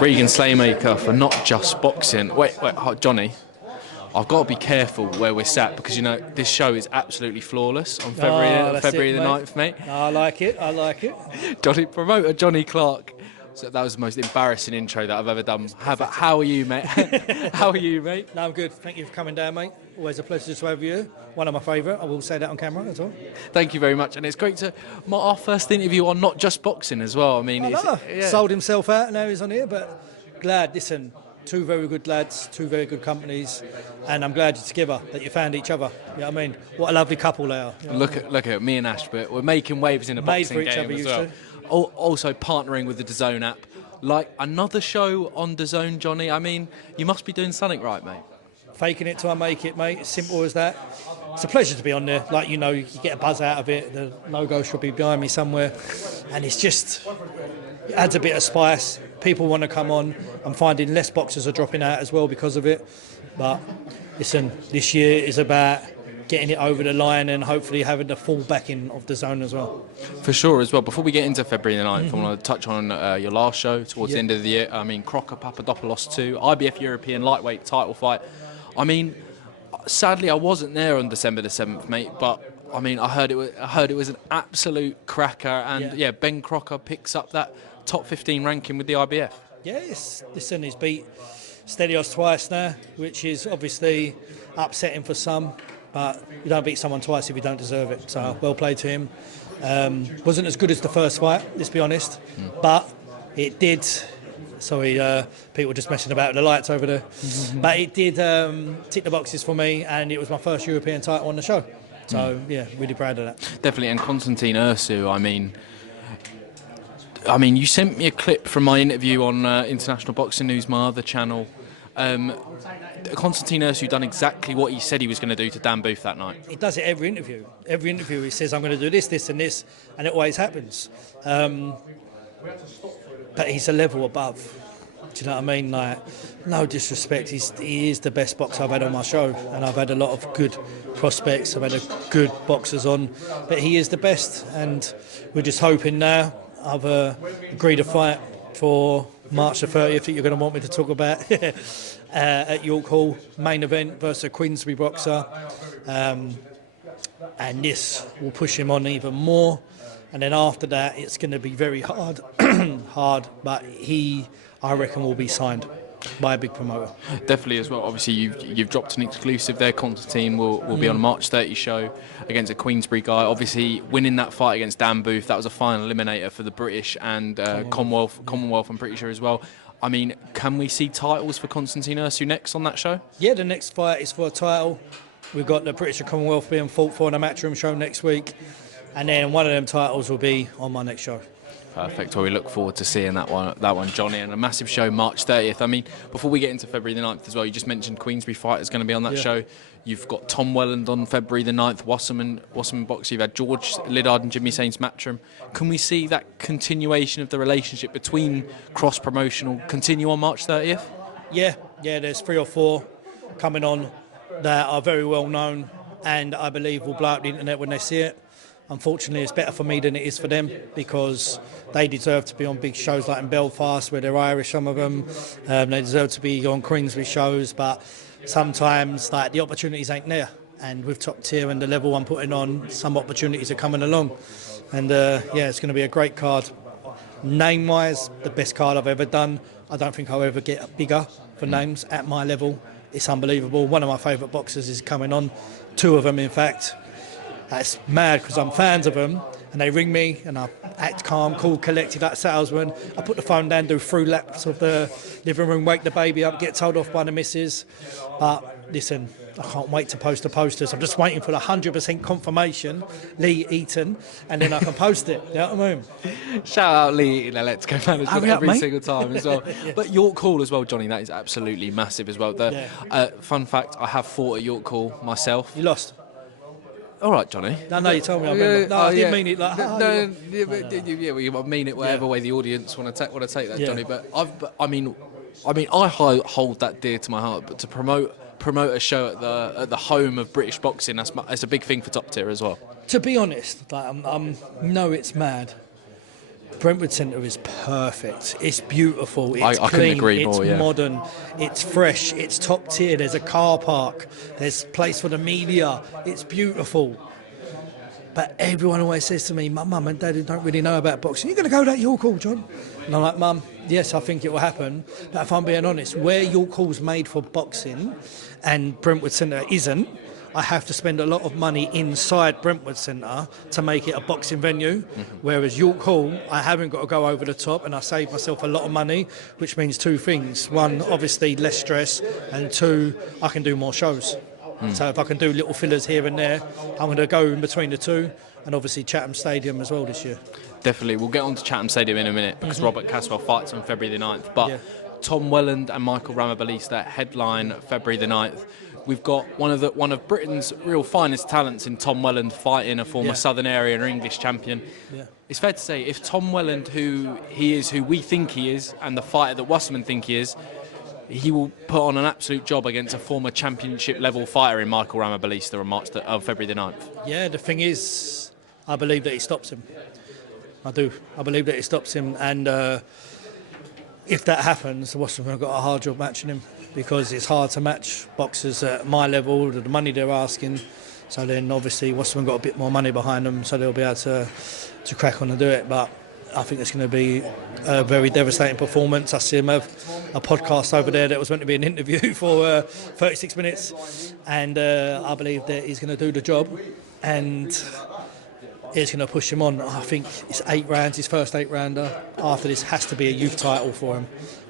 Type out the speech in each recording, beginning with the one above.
Regan Slaymaker for Not Just Boxing. Wait, Johnny. I've got to be careful where we're sat because, you know, this show is absolutely flawless on February the 9th, mate. I like it. Promoter Johnny Clark. So that was the most embarrassing intro that I've ever done. How are you, mate? How are you, mate? No, I'm good. Thank you for coming down, mate. Always a pleasure to have you. One of my favourite. I will say that on camera as well. Thank you very much. And it's great to... our first interview on Not Just Boxing as well. I mean, Sold himself out and now he's on here, but glad, listen, two very good lads, two very good companies, and I'm glad you're together, that you found each other. You know what I mean? What a lovely couple they are. You know look at me and Ash, but we're making waves in the boxing game as well. Also partnering with the DAZN app. Like another show on DAZN, Johnny. I mean, you must be doing something right, mate. Faking it till I make it, mate. Simple as that. It's a pleasure to be on there. Like, you know, you get a buzz out of it. The logo should be behind me somewhere. And it's just, it adds a bit of spice. People want to come on. I'm finding less boxers are dropping out as well because of it. But listen, this year is about getting it over the line and hopefully having the full backing of DAZN as well. For sure as well. Before we get into February the 9th, I want to touch on your last show towards the end of the year. I mean, Crocker Papadopoulos 2, IBF European lightweight title fight. I mean, sadly I wasn't there on December the 7th, mate, but I mean, I heard it was an absolute cracker, and Ben Crocker picks up that top 15 ranking with the IBF. Yes, listen, he's beat Stelios twice now, which is obviously upsetting for some. But you don't beat someone twice if you don't deserve it. So well played to him. Wasn't as good as the first fight, let's be honest. But it did. Sorry, people just messing about with the lights over there. But it did tick the boxes for me, and it was my first European title on the show. So yeah, really proud of that. Definitely. And Konstantin Ursu, I mean, you sent me a clip from my interview on International Boxing News, my other channel. Konstantin Ursu done exactly what he said he was going to do to Dan Booth that night. He does it every interview. Every interview he says, I'm going to do this, this and this, and it always happens. But he's a level above. Do you know what I mean? Like, no disrespect, he is the best boxer I've had on my show, and I've had a lot of good prospects, I've had good boxers on, but he is the best, and we're just hoping now. I've agreed a fight for March the 30th that you're going to want me to talk about at York Hall, main event versus a Queensbury boxer, and this will push him on even more, and then after that it's going to be very hard, but I reckon will be signed by a big promoter. Definitely as well. Obviously you've dropped an exclusive there. Konstantin will be on March 30 show against a Queensbury guy. Obviously winning that fight against Dan Booth, that was a final eliminator for the British and Commonwealth, I'm pretty sure as well. I mean, can we see titles for Konstantin Ursu next on that show? Yeah, the next fight is for a title. We've got the British and Commonwealth being fought for on a Matchroom show next week, and then one of them titles will be on my next show. Perfect. Well, we look forward to seeing that one, Johnny, and a massive show March 30th. I mean, before we get into February the 9th as well, you just mentioned Queensbury fight is going to be on that show. You've got Tom Welland on February the 9th, Wasserman Box. You've had George Liddard and Jimmy Saints Matchroom. Can we see that continuation of the relationship between cross-promotional continue on March 30th? Yeah, there's 3 or 4 coming on that are very well known, and I believe will blow up the internet when they see it. Unfortunately, it's better for me than it is for them because they deserve to be on big shows like in Belfast, where they're Irish, some of them. They deserve to be on Queensbury shows, but sometimes like the opportunities ain't there. And with top tier and the level I'm putting on, some opportunities are coming along. And it's going to be a great card. Name-wise, the best card I've ever done. I don't think I'll ever get bigger for names at my level. It's unbelievable. One of my favourite boxers is coming on. 2 of them, in fact. That's mad because I'm fans of them, and they ring me and I act calm, cool, collected like salesman. I put the phone down, do 3 laps of the living room, wake the baby up, get told off by the missus. But listen, I can't wait to post the posters. I'm just waiting for the 100% confirmation, Lee Eaton, and then I can post it. You know what I mean? Shout out Lee Eaton, Let's Go Management every single time as well. Yes. But York Hall as well, Johnny, that is absolutely massive as well. Fun fact, I have fought at York Hall myself. You lost? All right, Johnny. No, you told me. I remember. No, I didn't mean it like. You mean it whatever way the audience want to take that, Johnny. But I mean, I hold that dear to my heart. But to promote a show at the home of British boxing, that's a big thing for top tier as well. To be honest, like, no, it's mad. Brentwood Centre is perfect. It's beautiful. It's I clean. couldn't agree it's more, yeah. modern. It's fresh. It's top tier. There's a car park. There's a place for the media. It's beautiful. But everyone always says to me, my mum and dad who don't really know about boxing, you're going to go to that York Hall, John? And I'm like, Mum, yes, I think it will happen. But if I'm being honest, where York Hall's made for boxing and Brentwood Centre isn't, I have to spend a lot of money inside Brentwood Centre to make it a boxing venue. Whereas York Hall, I haven't got to go over the top, and I save myself a lot of money, which means two things. One, obviously less stress, and two, I can do more shows. So if I can do little fillers here and there, I'm going to go in between the two, and obviously Chatham Stadium as well this year. Definitely. We'll get on to Chatham Stadium in a minute because Robert Caswell fights on February the 9th. But Tom Welland and Michael Ramabalista headline February the 9th. We've got one of Britain's real finest talents in Tom Welland fighting a former Southern Area or English champion. It's fair to say if Tom Welland, who we think he is, and the fighter that Wasserman think he is, he will put on an absolute job against a former championship level fighter in Michael Ramabalista on February the 9th. Yeah, the thing is, I believe that he stops him. I do. I believe that he stops him, and if that happens, Wasserman have got a hard job matching him, because it's hard to match boxers at my level, the money they're asking. So then obviously Wasserman got a bit more money behind them, so they'll be able to crack on and do it. But I think it's going to be a very devastating performance. I see him have a podcast over there that was meant to be an interview for 36 minutes, and I believe that he's going to do the job, and it's going to push him on. I think it's 8 rounds, his first 8-rounder. After this has to be a youth title for him.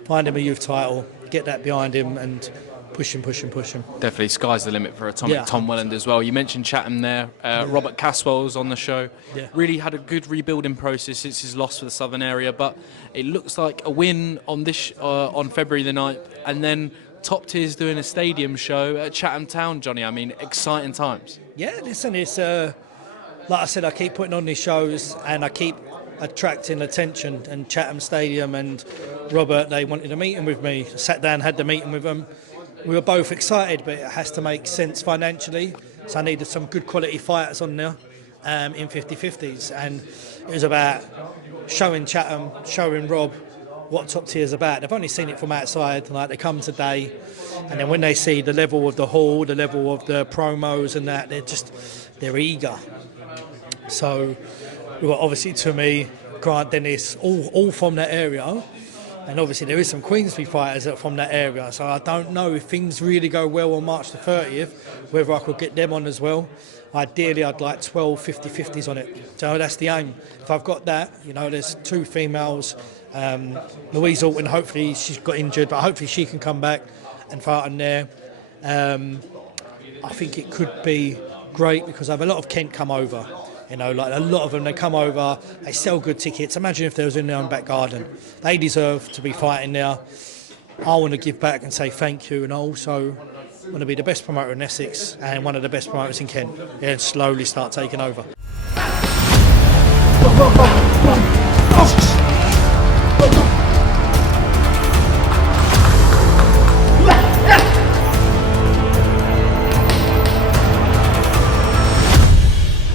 Find him a youth title, get that behind him, and push him. Definitely, sky's the limit for Tom Welland as well. You mentioned Chatham there. Robert Caswell's on the show. Really had a good rebuilding process since his loss for the Southern Area, but it looks like a win on this on February the 9th, and then Top Tier's doing a stadium show at Chatham Town, Johnny. I mean, exciting times. Yeah, listen, it's like I said, I keep putting on these shows and I keep attracting attention, and Chatham Stadium and Robert, they wanted a meeting with me. Sat down, had the meeting with them. We were both excited, but it has to make sense financially. So I needed some good quality fighters on there in 50-50s. And it was about showing Chatham, showing Rob what Top Tier is about. They've only seen it from outside. Like, they come today, and then when they see the level of the hall, the level of the promos and that, they're eager. So we've got obviously Toomey, Grant Dennis, all from that area. And obviously there is some Queensbury fighters that are from that area, so I don't know if things really go well on March the 30th, whether I could get them on as well. Ideally, I'd like 12 50-50s on it. So that's the aim. If I've got that, there's 2 females. Louise Alton, hopefully she's got injured, but hopefully she can come back and fight on there. I think it could be great because I have a lot of Kent come over. Like a lot of them, they come over, they sell good tickets. Imagine if they was in their own back garden. They deserve to be fighting there. I want to give back and say thank you, and I also want to be the best promoter in Essex and one of the best promoters in Kent, and slowly start taking over.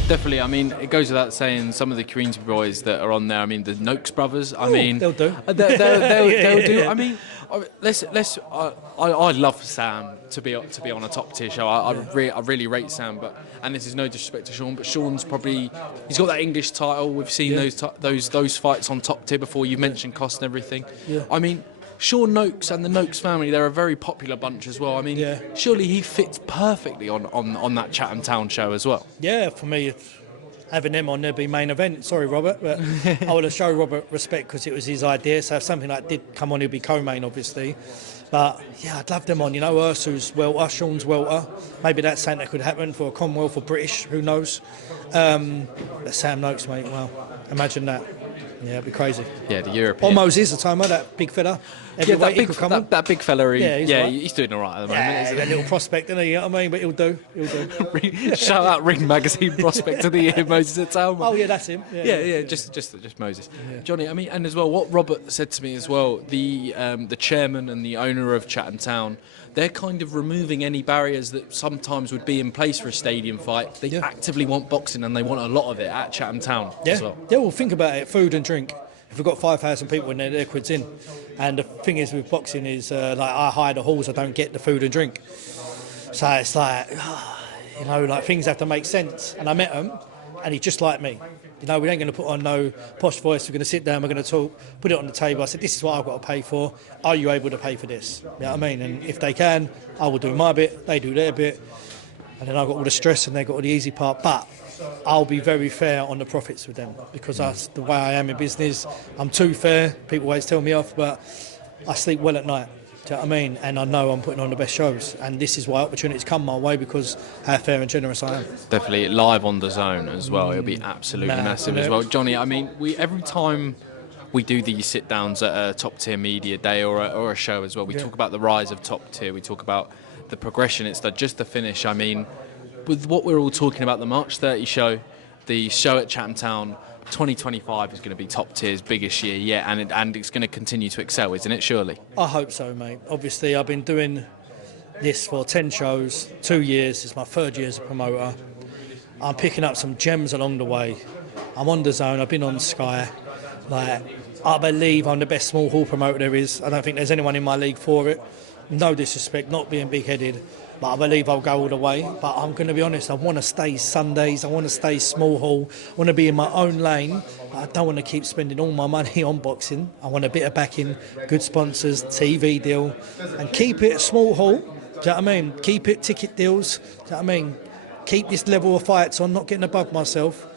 Definitely, I mean, it goes without saying, some of the Queensbury boys that are on there, I mean, the Noakes brothers, I mean... They'll do. They'll do. I mean, I'd love Sam to be on a Top Tier show. I really rate Sam, and this is no disrespect to Sean, but Sean's probably... He's got that English title. We've seen those fights on Top Tier before. You've mentioned cost and everything. Yeah. I mean, Sean Noakes and the Noakes family, they're a very popular bunch as well. I mean, surely he fits perfectly on that Chatham Town show as well. Yeah, for me, having them on, there'd be main event. Sorry, Robert, but I would have shown Robert respect because it was his idea. So if something like did come on, he'd be co-main, obviously. But yeah, I'd love them on. Ursu's welter, Sean's welter. Maybe that's something that could happen for a Commonwealth or British, who knows. But Sam Noakes, mate, wow, imagine that. Yeah, it'd be crazy. Yeah, the European. Or Moses, the timer, that big fella. That big fella, he's doing all right at the moment. He's a little prospect, isn't he? You know what I mean? But he'll do. Shout out Ring Magazine prospect of the year, Moses at Town. Oh, yeah, that's him. Yeah, just Moses. Yeah. Johnny, I mean, and as well, what Robert said to me as well, the chairman and the owner of Chatham Town, they're kind of removing any barriers that sometimes would be in place for a stadium fight. They actively want boxing, and they want a lot of it at Chatham Town as well. Yeah, well, think about it, food and drink. If we've got 5,000 people in there, they're quids in. And the thing is with boxing is, like, I hire the halls, I don't get the food and drink. So it's like, you know, like, things have to make sense. And I met him, and he's just like me. You know, we ain't going to put on no posh voice. We're going to sit down, we're going to talk, put it on the table. I said, this is what I've got to pay for. Are you able to pay for this? You know what I mean? And if they can, I will do my bit, they do their bit. And then I've got all the stress and they've got all the easy part. But I'll be very fair on the profits with them, because that's the way I am in business. I'm too fair. People always tell me off, but I sleep well at night. Do you know what I mean? And I know I'm putting on the best shows, and this is why opportunities come my way, because how fair and generous I am. Definitely live on the Zone as well. It'll be absolutely massive as well, Johnny. I mean, every time we do these sit downs at a top tier media day or a show as well, we talk about the rise of top tier. We talk about the progression. It's just the finish. I mean, with what we're all talking about, the March 30 show, the show at Chatham Town, 2025 is going to be top tier's biggest year yet, and it's going to continue to excel, isn't it, surely? I hope so, mate. Obviously, I've been doing this for 10 shows, 2 years. It's my 3rd year as a promoter. I'm picking up some gems along the way. I'm on the Zone, I've been on Sky. Like, I believe I'm the best small hall promoter there is. I don't think there's anyone in my league for it. No disrespect, not being big-headed, but I believe I'll go all the way. But I'm going to be honest, I want to stay Sundays, I want to stay small hall, I want to be in my own lane. I don't want to keep spending all my money on boxing. I want a bit of backing, good sponsors, TV deal, and keep it small hall. Do you know what I mean? Keep it ticket deals. Do you know what I mean? Keep this level of fights on, not getting above myself.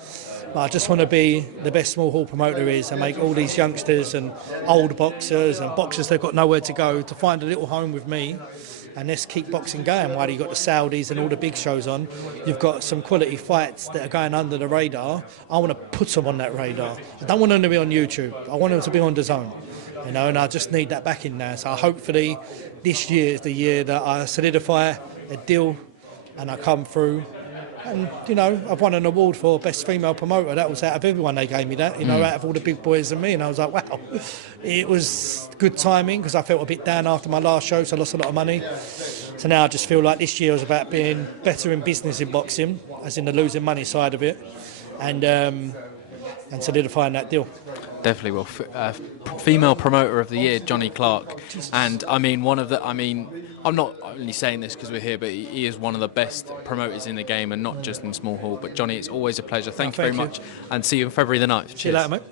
But I just want to be the best small hall promoter there is, and make all these youngsters and old boxers and boxers that have got nowhere to go to find a little home with me. And let's keep boxing going. While you've got the Saudis and all the big shows on, you've got some quality fights that are going under the radar. I want to put them on that radar. I don't want them to be on YouTube. I want them to be on the Zone. You know, and I just need that backing now. So hopefully this year is the year that I solidify a deal and I come through. And, you know, I've won an award for Best Female Promoter. That was out of everyone, they gave me that, you know, out of all the big boys and me. And I was like, wow, it was good timing, because I felt a bit down after my last show, so I lost a lot of money. So now I just feel like this year was about being better in business in boxing, as in the losing money side of it, and solidifying that deal. Definitely will. Female Promoter of the Year, Johnny Clark. And I mean, I'm not only saying this because we're here, but he is one of the best promoters in the game, and not just in small hall. But Johnny, it's always a pleasure. Thank you very much, and see you on February the 9th. See you later, mate.